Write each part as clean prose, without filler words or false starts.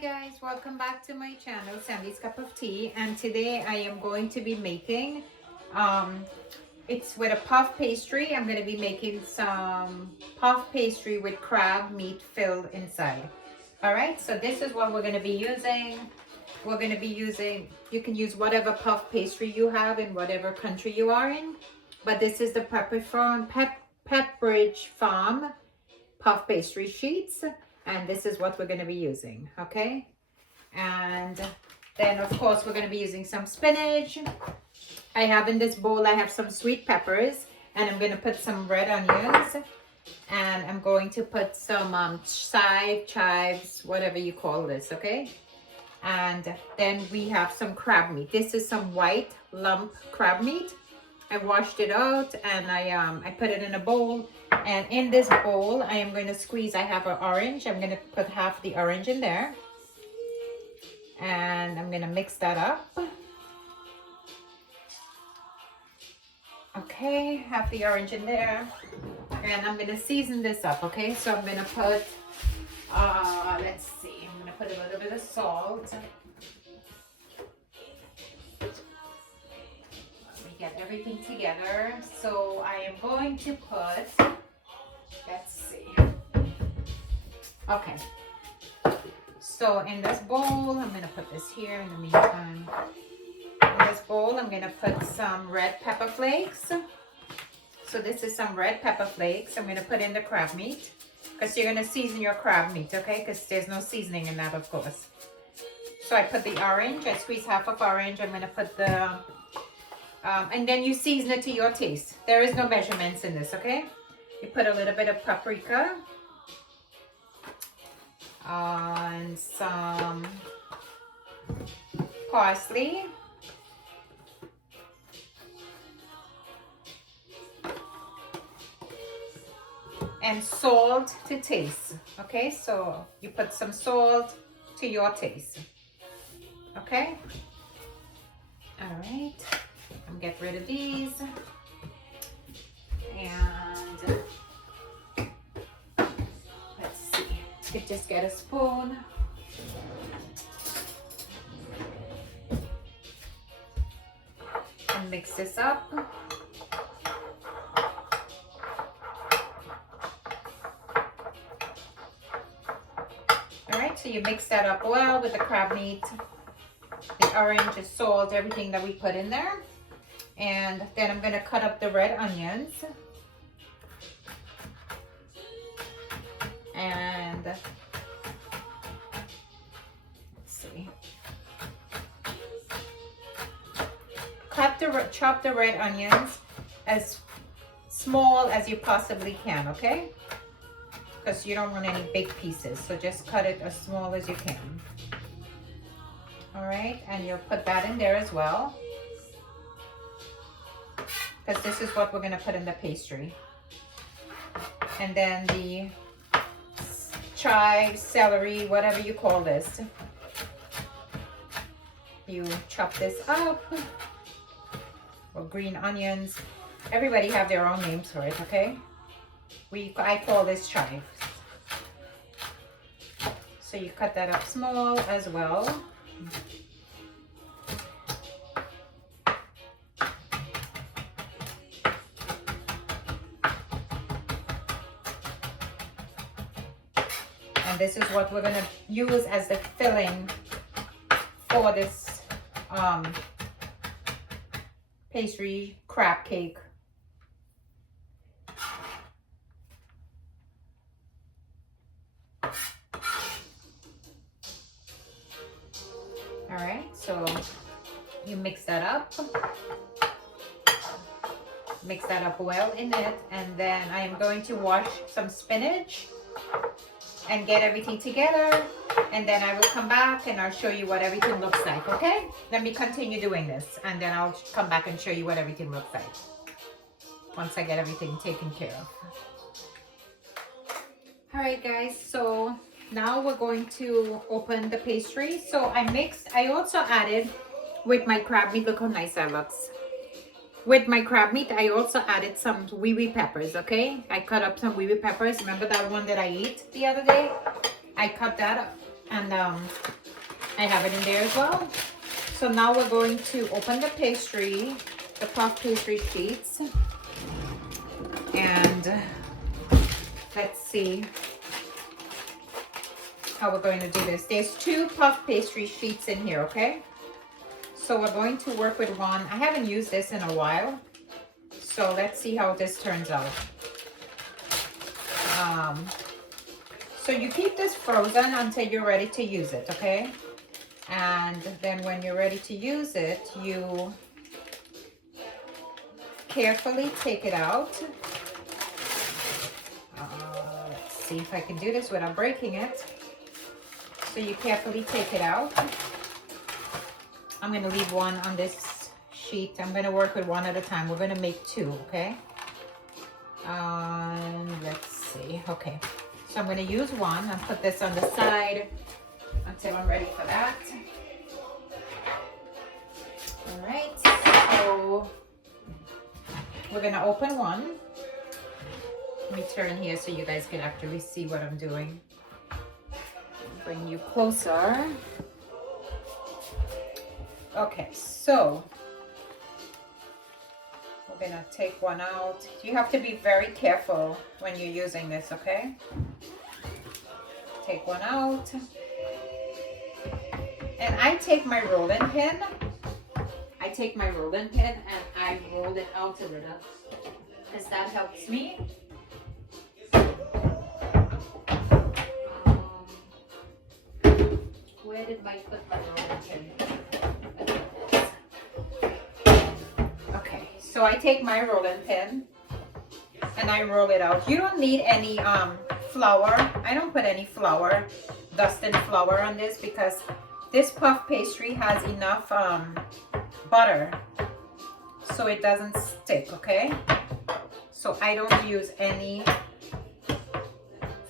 guys, welcome back to my channel, Sandy's Cup of Tea, and today I am going to be making it's with a puff pastry. I'm going to be making some puff pastry with crab meat filled inside. All right, so this is what we're going to be using. You can use whatever puff pastry you have in whatever country you are in, but this is the Pepperidge Farm puff pastry sheets, and this is what we're going to be using. Okay, and then of course we're going to be using some spinach. I have in this bowl, I have some sweet peppers, and I'm going to put some red onions, and I'm going to put some chives, whatever you call this. Okay, and then we have some crab meat. This is some white lump crab meat. I washed it out and I put it in a bowl, and in this bowl I am going to squeeze, I have an orange. I'm going to put half the orange in there, and I'm going to mix that up. Okay, half the orange in there, and I'm going to season this up. Okay, so I'm going to put let's see, I'm going to put a little bit of salt. Get everything together. So I am going to put, let's see. Okay. So in this bowl, I'm going to put this here in the meantime. In this bowl, I'm going to put some red pepper flakes. So this is some red pepper flakes. I'm going to put in the crab meat, because you're going to season your crab meat, okay? Because there's no seasoning in that, of course. So I put the orange. I squeeze half of orange. I'm going to put the and then you season it to your taste. There is no measurements in this, okay? You put a little bit of paprika and some parsley, and salt to taste. Okay, so you put some salt to your taste. Okay, all right. Get rid of these, and let's see, you could just get a spoon. And mix this up. All right, so you mix that up well with the crab meat, the orange, the salt, everything that we put in there. And then I'm going to cut up the red onions. And let's see. Chop the red onions as small as you possibly can, okay? Because you don't want any big pieces. So just cut it as small as you can. All right, and you'll put that in there as well, because this is what we're going to put in the pastry. And then the chives, celery, whatever you call this, you chop this up, or green onions. Everybody have their own names for it, okay? I call this chives. So you cut that up small as well. And this is what we're going to use as the filling for this pastry crab cake. All right, so you mix that up. Mix that up well in it, and then I am going to wash some spinach and get everything together, and then I will come back and I'll show you what everything looks like. Okay, let me continue doing this, and then I'll come back and show you what everything looks like once I get everything taken care of. All right guys, so now we're going to open the pastry. So I also added with my crab meat, look how nice that looks. With my crab meat, I also added some wee peppers, okay? I cut up some wee peppers. Remember that one that I ate the other day? I cut that up. And I have it in there as well. So now we're going to open the pastry, the puff pastry sheets. And let's see how we're going to do this. There's 2 puff pastry sheets in here, okay? So we're going to work with one. I haven't used this in a while. So let's see how this turns out. So you keep this frozen until you're ready to use it, okay? And then when you're ready to use it, you carefully take it out. Let's see if I can do this without breaking it. So you carefully take it out. I'm going to leave one on this sheet. I'm going to work with one at a time. We're going to make 2, okay? Let's see. Okay. So I'm going to use one and put this on the side until I'm ready for that. All right. So we're going to open one. Let me turn here so you guys can actually see what I'm doing. Bring you closer. Okay, so we're gonna take one out. You have to be very careful when you're using this, okay? Take one out. And I take my rolling pin. And I roll it out a little, because that helps me. Where did I put my rolling pin? Okay, so I take my rolling pin and I roll it out. You don't need any flour. I don't put any flour, dusted flour on this, because this puff pastry has enough butter so it doesn't stick, okay? So I don't use any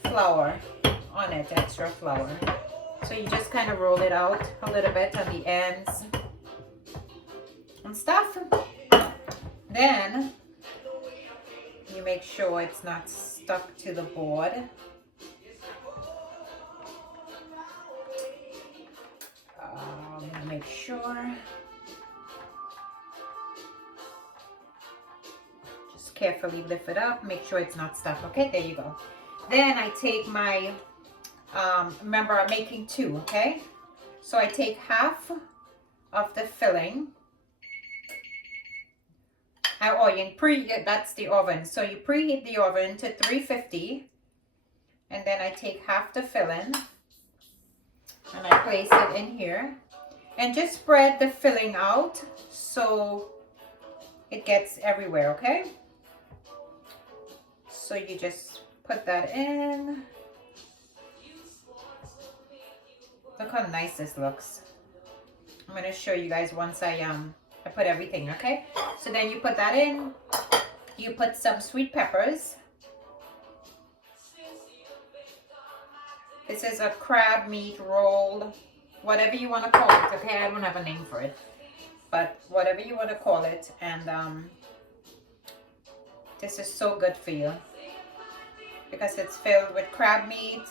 flour on it, extra flour. So you just kind of roll it out a little bit on the ends and stuff. Then you make sure it's not stuck to the board. Make sure. Just carefully lift it up. Make sure it's not stuck. Okay, there you go. Then I take my, remember I'm making 2, okay? So I take half of the filling. That's the oven. So you preheat the oven to 350. And then I take half the filling and I place it in here. And just spread the filling out so it gets everywhere, okay? So you just put that in. Look how nice this looks. I'm gonna show you guys once I put everything, okay? So then you put that in. You put some sweet peppers. This is a crab meat roll, whatever you want to call it, okay? I don't have a name for it, but whatever you want to call it. And this is so good for you because it's filled with crab meat.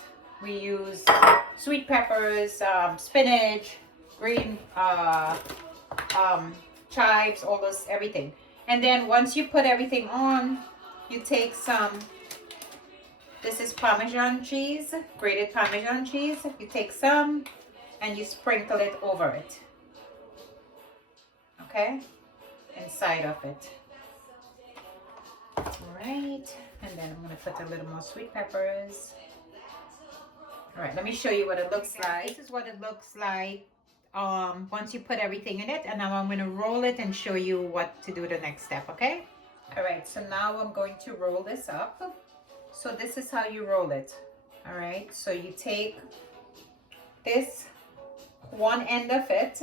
We use sweet peppers, spinach, green chives, all this, everything. And then once you put everything on, you take some, this is Parmesan cheese, grated Parmesan cheese. You take some and you sprinkle it over it, okay, inside of it. All right, and then I'm gonna put a little more sweet peppers. All right, let me show you what it looks like. This is what it looks like once you put everything in it. And now I'm going to roll it and show you what to do the next step, okay? All right, so now I'm going to roll this up. So this is how you roll it. All right, so you take this one end of it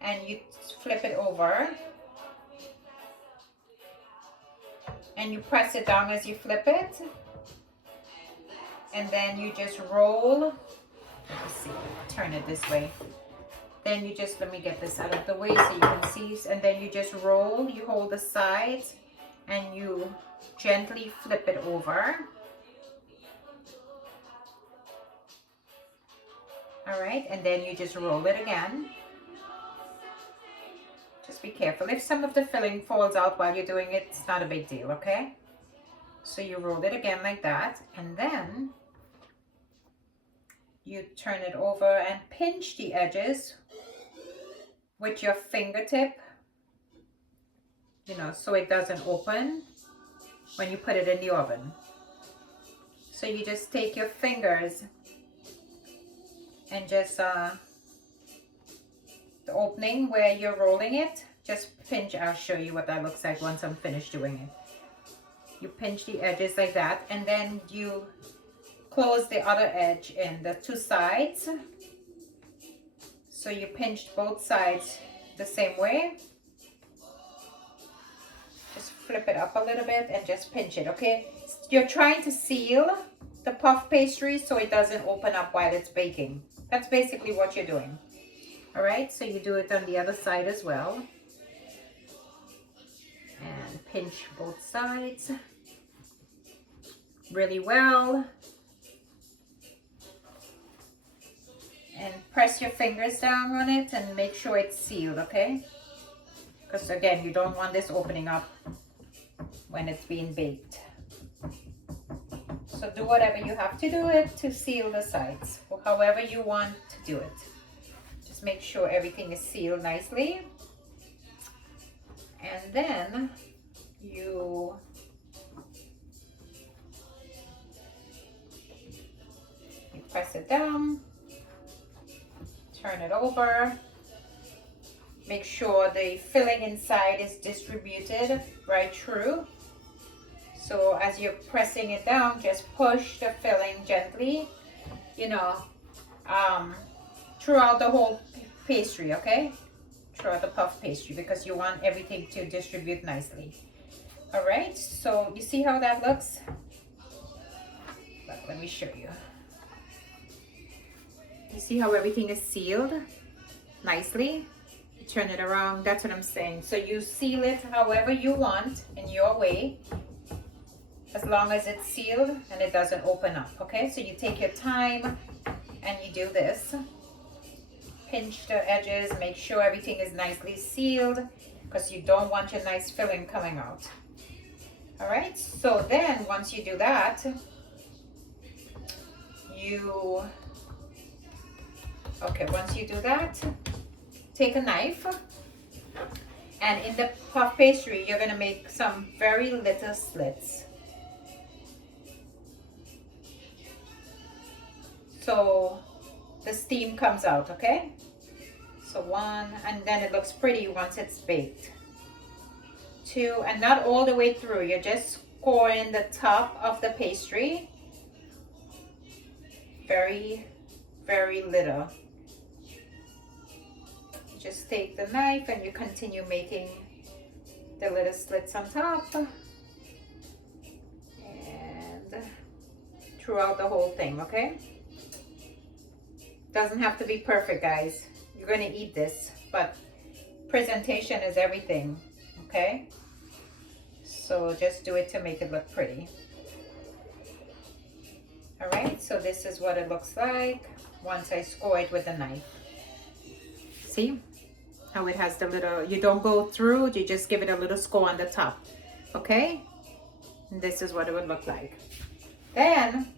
and you flip it over and you press it down as you flip it. And then you just roll, let me see, turn it this way. Then you just, let me get this out of the way so you can see. And then you just roll, you hold the sides and you gently flip it over. All right, and then you just roll it again. Just be careful. If some of the filling falls out while you're doing it, it's not a big deal, okay? So you roll it again like that, and then you turn it over and pinch the edges with your fingertip, you know, so it doesn't open when you put it in the oven. So you just take your fingers and just the opening where you're rolling it, just pinch. I'll show you what that looks like once I'm finished doing it. You pinch the edges like that, and then you close the other edge in the two sides. So you pinched both sides the same way. Just flip it up a little bit and just pinch it, okay? You're trying to seal the puff pastry so it doesn't open up while it's baking. That's basically what you're doing. All right, so you do it on the other side as well. And pinch both sides really well. And press your fingers down on it and make sure it's sealed, okay? Because again, you don't want this opening up when it's being baked. So do whatever you have to do it to seal the sides, or however you want to do it. Just make sure everything is sealed nicely. And then you press it down, turn it over. Make sure the filling inside is distributed right through. So as you're pressing it down, just push the filling gently, you know, throughout the whole pastry, okay? Throughout the puff pastry, because you want everything to distribute nicely. All right, so you see how that looks? Let me show you. You see how everything is sealed nicely? You turn it around, that's what I'm saying. So you seal it however you want in your way, as long as it's sealed and it doesn't open up, okay? So you take your time and you do this. Pinch the edges, make sure everything is nicely sealed, because you don't want your nice filling coming out. All right, so then once you do that, once you do that, take a knife, and in the puff pastry, you're gonna make some very little slits. So the steam comes out, okay? So one, and then it looks pretty once it's baked. Two, and not all the way through. You're just scoring the top of the pastry. Very, very little. You just take the knife and you continue making the little slits on top. And throughout the whole thing, okay? Doesn't have to be perfect, guys. You're gonna eat this, but presentation is everything, okay? So just do it to make it look pretty. All right, so this is what it looks like once I score it with a knife. See how it has the little, you don't go through, you just give it a little score on the top, okay? And this is what it would look like. Then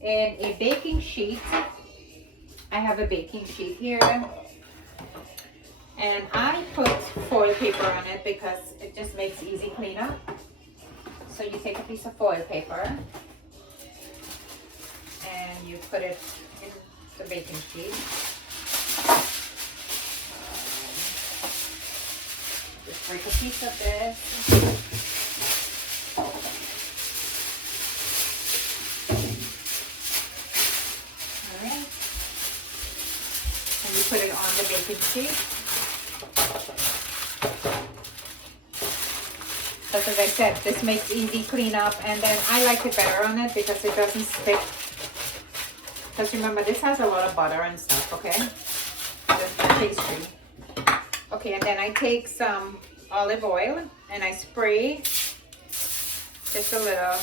in a baking sheet, I have a baking sheet here, and I put foil paper on it because it just makes easy cleanup. So you take a piece of foil paper and you put it in the baking sheet. Just break a piece of this. Put it on the baking sheet. But as I said, this makes easy cleanup, and then I like it better on it because it doesn't stick. Because remember, this has a lot of butter and stuff, okay? The pastry. Okay, and then I take some olive oil and I spray just a little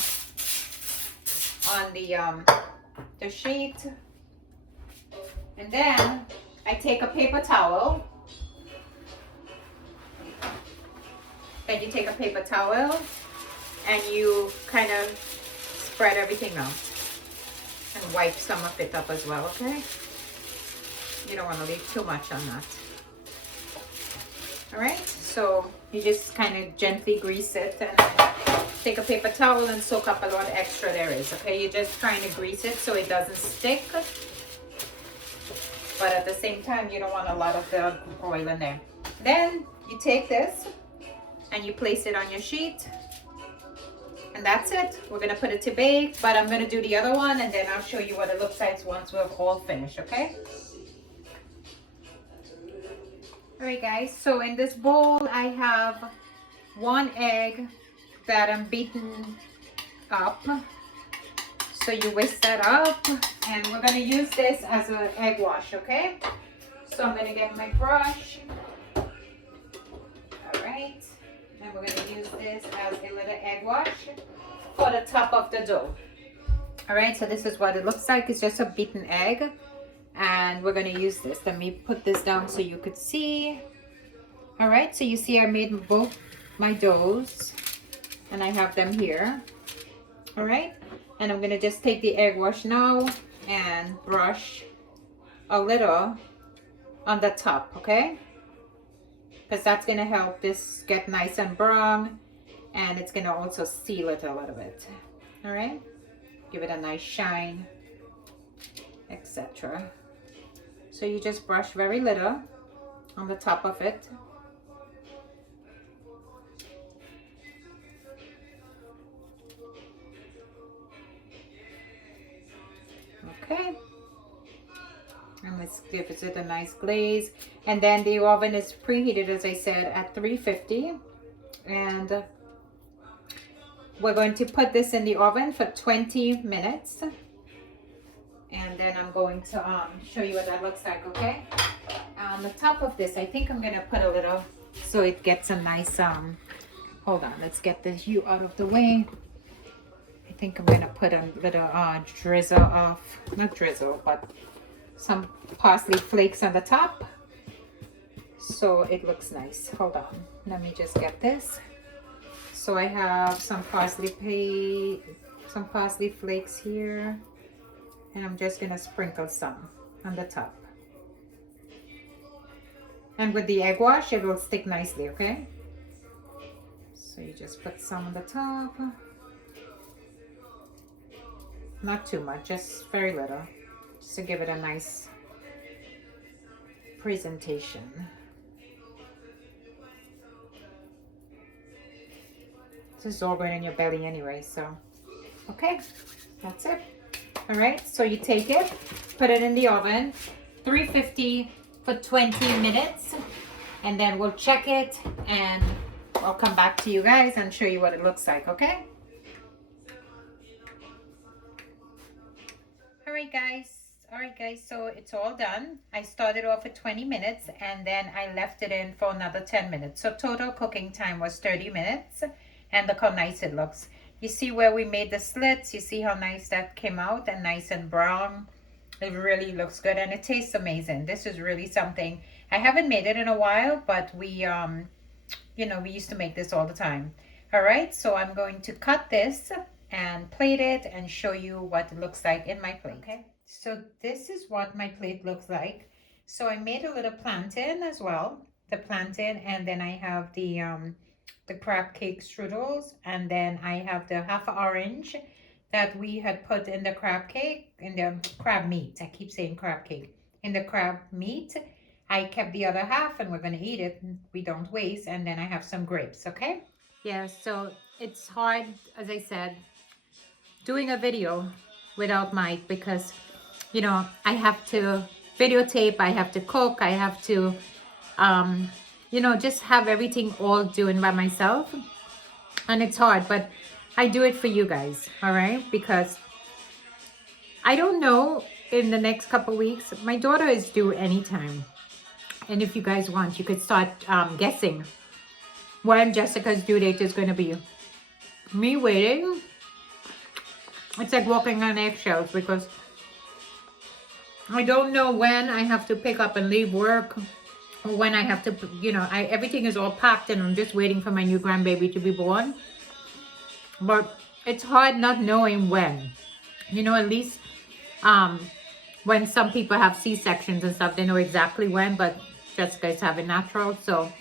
on the sheet. And then I take a paper towel. Then you take a paper towel and you kind of spread everything out and wipe some of it up as well, okay? You don't want to leave too much on that. All right, so you just kind of gently grease it and take a paper towel and soak up a lot extra there is, okay? You're just trying to grease it so it doesn't stick. But at the same time, you don't want a lot of the oil in there. Then you take this and you place it on your sheet. And that's it. We're gonna put it to bake, but I'm gonna do the other one and then I'll show you what it looks like once we're all finished, okay? All right, guys, so in this bowl, I have 1 egg that I'm beating up. So you whisk that up and we're gonna use this as an egg wash, okay? So I'm gonna get my brush. All right, and we're gonna use this as a little egg wash for the top of the dough. All right, so this is what it looks like. It's just a beaten egg. And we're going to use this. Let me put this down so you could see. All right, so you see I made both my doughs and I have them here. All right, and I'm going to just take the egg wash now and brush a little on the top, okay? Because that's going to help this get nice and brown, and it's going to also seal it a little bit. All right, give it a nice shine, etc. So you just brush very little on the top of it. Okay. And let's give it a nice glaze. And then the oven is preheated, as I said, at 350. And we're going to put this in the oven for 20 minutes. And then I'm going to show you what that looks like, okay? On the top of this, I think I'm gonna put a little, so it gets a nice, hold on, let's get this hue out of the way. I think I'm gonna put a little drizzle of, not drizzle, but some parsley flakes on the top. So it looks nice. Hold on, let me just get this. So I have some parsley flakes here. And I'm just gonna sprinkle some on the top. And with the egg wash, it will stick nicely, okay? So you just put some on the top. Not too much, just very little. Just to give it a nice presentation. This is all going in your belly anyway, so. Okay, that's it. All right, so you take it, put it in the oven, 350 for 20 minutes, and then we'll check it and I'll come back to you guys and show you what it looks like, okay? All right, guys, so it's all done. I started off at 20 minutes and then I left it in for another 10 minutes. So total cooking time was 30 minutes, and look how nice it looks. You see where we made the slits? You see how nice that came out and nice and brown? It really looks good and it tastes amazing. This is really something. I haven't made it in a while, but we, you know, we used to make this all the time. All right, so I'm going to cut this and plate it and show you what it looks like in my plate. Okay, so this is what my plate looks like. So I made a little plantain as well, the plantain, and then I have the crab cake strudels, and then I have the half orange that we had put in the crab cake, in the crab meat. I keep saying crab cake. In the crab meat, I kept the other half and we're gonna eat it. We don't waste. And then I have some grapes, okay? Yeah, so it's hard, as I said, doing a video without Mike because, you know, I have to videotape, I have to cook, I have to, you know, just have everything all doing by myself. And it's hard, but I do it for you guys, all right? Because I don't know, in the next couple weeks, my daughter is due anytime. And if you guys want, you could start guessing when Jessica's due date is going to be. Me waiting, it's like walking on eggshells because I don't know when I have to pick up and leave work, or when I have to, you know, everything is all packed and I'm just waiting for my new grandbaby to be born. But it's hard not knowing when. You know, at least when some people have C-sections and stuff, they know exactly when, but Jessica is having natural, so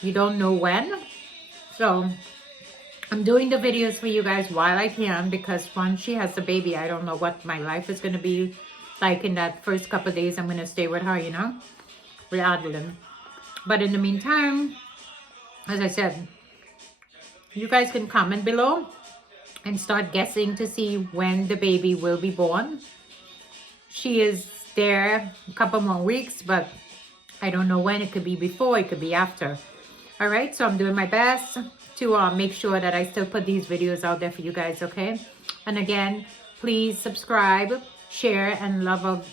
you don't know when. So I'm doing the videos for you guys while I can, because once she has the baby, I don't know what my life is going to be like in that first couple of days I'm going to stay with her, you know, with Adeline. But in the meantime, as I said, you guys can comment below and start guessing to see when the baby will be born. She is there a couple more weeks, but I don't know when. It could be before, it could be after. All right, so I'm doing my best to make sure that I still put these videos out there for you guys, okay? And again, please subscribe, share, and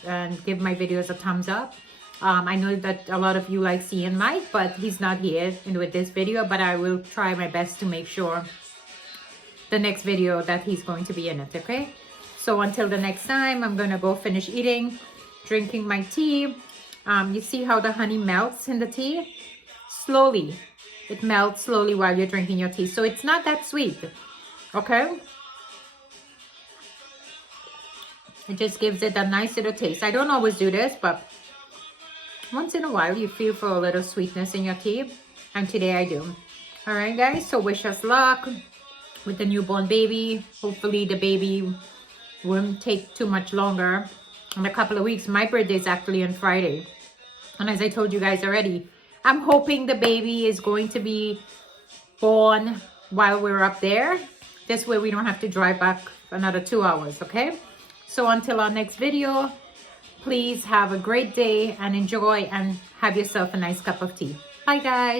and give my videos a thumbs up. I know that a lot of you like seeing Mike, but he's not here with this video, but I will try my best to make sure the next video that he's going to be in it, okay? So until the next time, I'm gonna go finish eating, drinking my tea. You see how the honey melts in the tea? Slowly. It melts slowly while you're drinking your tea. So it's not that sweet, okay? It just gives it a nice little taste. I don't always do this, but once in a while you feel for a little sweetness in your tea. And today I do. All right, guys, so wish us luck with the newborn baby. Hopefully the baby won't take too much longer. In a couple of weeks, my birthday is actually on Friday. And as I told you guys already, I'm hoping the baby is going to be born while we're up there. This way we don't have to drive back another 2 hours, okay? So until our next video, please have a great day and enjoy and have yourself a nice cup of tea. Bye, guys.